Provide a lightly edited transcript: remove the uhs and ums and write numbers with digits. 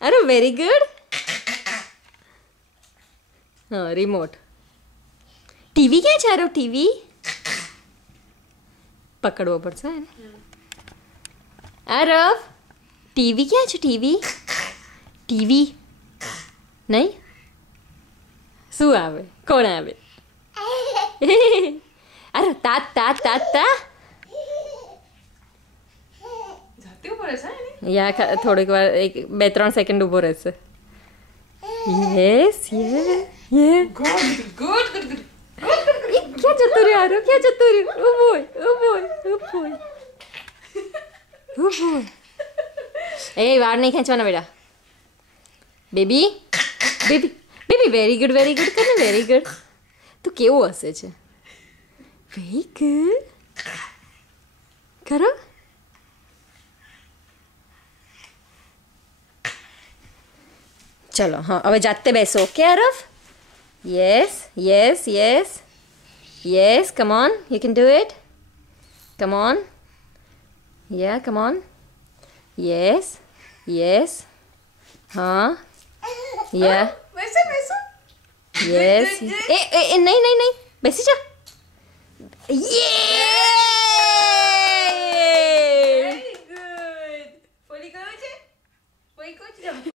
અરે very good. હા remote. TV ક્યાં છે? આરવ ટીવી પકડવો પડશે ને. આરવ ટીવી ક્યાં છે? ટીવી ટીવી નહીં. શું આવે? કોણ આવે? અરે તા તા તા તા યા થોડીક વાર 2-3 સેકન્ડ ઊભો રહેશે. યસ યે ક્યાં જતો રહ્યો? આરો ક્યાં જતો રહ્યો? ઊભો એ વાર નહીં ખેંચવાના બેટા. Baby baby baby very good કરે. Very good. તું કેવું હશે છે? વેરી ગુડ કરો. ચલો હા હવે જાતે બેસો. Okay Aarav? Yes yes yes yes come on you can do it. Come on yeah come on. Yes yes હા યા યસ. એ નહીં બેસી જા.